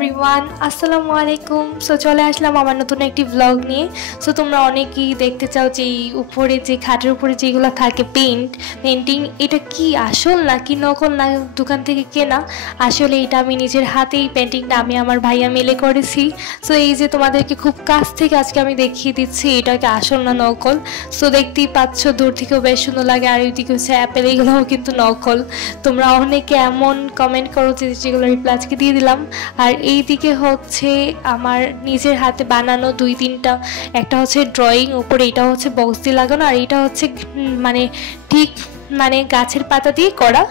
Everyone, আসসালামু আলাইকুম। So চলে আসলাম আমার নতুন একটি ব্লগ নিয়ে। সো তোমরা অনেকেই দেখতে চাও যে উপরে যে খাটের উপরে যেগুলো থাকে পেন্টিং, এটা কি আসল নাকি নকল, না দোকান থেকে কেনা। আসলে এটা আমি নিজের হাতেই পেন্টিংটা আমি আমার ভাইয়া মিলে করেছি। সো এই যে তোমাদেরকে খুব কাছ থেকে আজকে আমি দেখিয়ে দিচ্ছি এটাকে আসল না নকল। সো দেখতেই পাচ্ছ, দূর থেকেও বেশ সুন্দর লাগে। আর ওইদিকে হচ্ছে অ্যাপেল, এগুলোও কিন্তু নকল। তোমরা অনেকে এমন কমেন্ট করো যেগুলো রিপ্লাই আজকে দিয়ে দিলাম। আর এই দিকে হচ্ছে আমার নিজের হাতে বানানো দুই তিনটা, একটা হচ্ছে ড্রয়িং উপরে, এটা হচ্ছে বক্স দিয়ে লাগানো, আর এটা হচ্ছে মানে ঠিক মানে গাছের পাতা দিয়ে করা,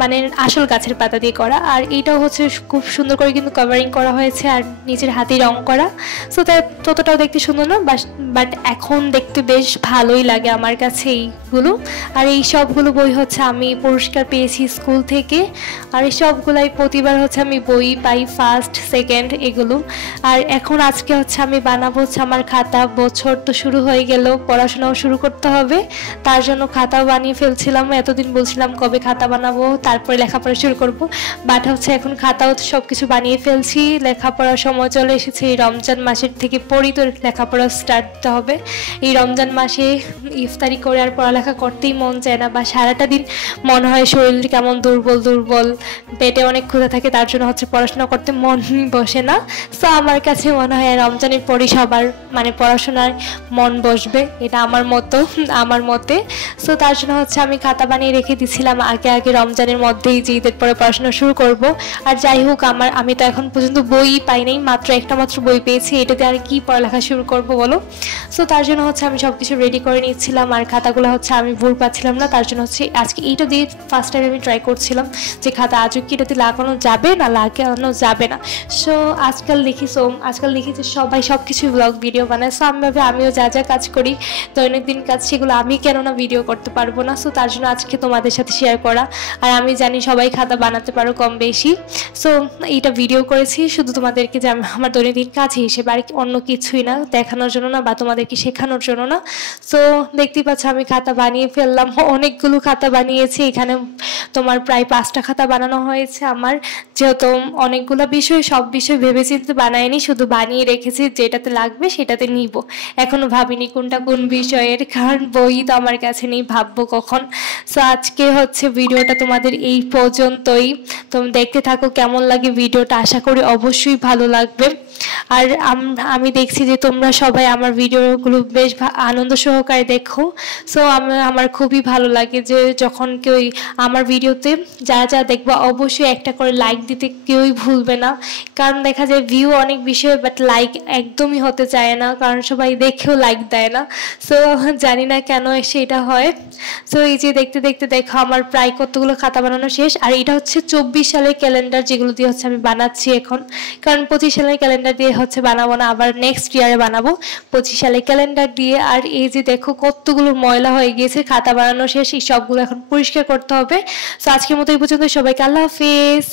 মানে আসল গাছের পাতা দিয়ে করা। আর এইটাও হচ্ছে খুব সুন্দর করে কিন্তু কভারিং করা হয়েছে আর নিজের হাতেই রং করা। সো তাই ততটাও দেখতে সুন্দর না, বাট এখন দেখতে বেশ ভালোই লাগে আমার কাছে এইগুলো। আর এই সবগুলো বই হচ্ছে আমি পুরস্কার পেয়েছি স্কুল থেকে। আর এই সবগুলাই প্রতিবার হচ্ছে আমি বই পাই, ফার্স্ট সেকেন্ড এগুলো। আর এখন আজকে হচ্ছে আমি বানাবো হচ্ছে আমার খাতা। বছর তো শুরু হয়ে গেল, পড়াশোনাও শুরু করতে হবে, তার জন্য খাতাও বানিয়ে ফেলছিলাম। এতদিন বলছিলাম কবে খাতা বানাবো, তারপরে লেখাপড়া শুরু করব, বাট হচ্ছে এখন খাতাও সব কিছু বানিয়ে ফেলছি। লেখাপড়ার সময় চলে এসেছে, এই রমজান মাসের থেকে পড়ি তো লেখাপড়া স্টার্ট দিতে হবে। এই রমজান মাসে ইফতারি করে আর পড়ালেখা করতেই মন চায় না, বা সারাটা দিন মনে হয় শরীর কেমন দুর্বল দুর্বল, পেটে অনেক ক্ষুধা থাকে, তার জন্য হচ্ছে পড়াশোনা করতে মন বসে না। সো আমার কাছে মনে হয় রমজানের পরই সবার মানে পড়াশোনায় মন বসবে, এটা আমার মতে। সো তার জন্য হচ্ছে আমি খাতা বানিয়ে রেখে দিয়েছিলাম আগে রমজানের মধ্যেই, যে ঈদের পরে পড়াশোনা শুরু করব। আর যাই হোক, আমি তো এখন পর্যন্ত বই পাই নাই, মাত্র একটা বই পেয়েছি, এটাতে আর কি পড়ালেখা শুরু করব বলো। সো তার জন্য হচ্ছে আমি সব কিছু রেডি করে নিচ্ছিলাম। আর খাতাগুলো হচ্ছে আমি ভুল পাচ্ছিলাম না, তার জন্য হচ্ছে আজকে এইটা দিয়ে ফার্স্ট টাইম আমি ট্রাই করছিলাম যে খাতা আজও কি এটাতে লাগানো যাবে না। সো আজকাল দেখি যে সবাই সব কিছু ব্লগ ভিডিও বানায়। সো আমি ভাবে আমিও যা যা কাজ করি দৈনন্দিন কাজ, সেগুলো আমি কেন না ভিডিও করতে পারবো না। সো তার জন্য আজকে তোমাদের সাথে শেয়ার করা। আর আমি জানি সবাই খাতা বানাতে পারো কম বেশি। সো এইটা ভিডিও করেছি শুধু তোমাদেরকে যে আমার দৈনন্দিন কাজ হিসেবে, আর অন্য কিছুই না, দেখানোর জন্য না বা তোমাদেরকে শেখানোর জন্য না। সো দেখতেই পাচ্ছ আমি খাতা বানিয়ে ফেললাম, অনেকগুলো খাতা বানিয়েছি। এখানে তোমার প্রায় 5টা খাতা বানানো হয়েছে আমার, যেহেতু অনেকগুলো সব বিষয় ভেবে চিন্তে বানাইনি, শুধু বানিয়ে রেখেছি যেটাতে লাগবে সেটাতে নিব। এখনো ভাবিনি কোনটা কোন বিষয়ের, কারণ বই তো আমার কাছে নেই, ভাববো কখন। সো আজকে হচ্ছে ভিডিওটা তোমাদের এই পর্যন্তই। তুমি দেখতে থাকো কেমন লাগে ভিডিওটা, আশা করি অবশ্যই ভালো লাগবে। আর আমি দেখছি যে তোমরা সবাই আমার ভিডিওগুলো বেশ আনন্দ সহকারে দেখো। সো আমার খুবই ভালো লাগে যে যখন কেউ আমার ভিডিওতে যা দেখবো অবশ্যই একটা করে লাইক দিতে কেউই ভুলবে না, কারণ দেখা যায় ভিউ অনেক বিষয়, বাট লাইক একদমই হতে চায় না, কারণ সবাই দেখেও লাইক দেয় না। সো জানি না কেন সেটা হয়। সো এই যে দেখতে দেখতে দেখো আমার প্রায় কতগুলো খাতা বানানো শেষ। আর এটা হচ্ছে 24 সালের ক্যালেন্ডার, যেগুলো দিয়ে হচ্ছে আমি বানাচ্ছি এখন, কারণ 25 সালের ক্যালেন্ডার দিয়ে হচ্ছে বানাবো না, আবার নেক্সট ইয়ারে বানাবো 25 সালের ক্যালেন্ডার দিয়ে। আর এই যে দেখো কতগুলো ময়লা হয়ে গিয়েছে, খাতা বানানো শেষ, এই সবগুলো এখন পরিষ্কার করতে হবে। সো আজকের মতো এই পর্যন্ত, সবাইকে আল্লাহ হাফেজ।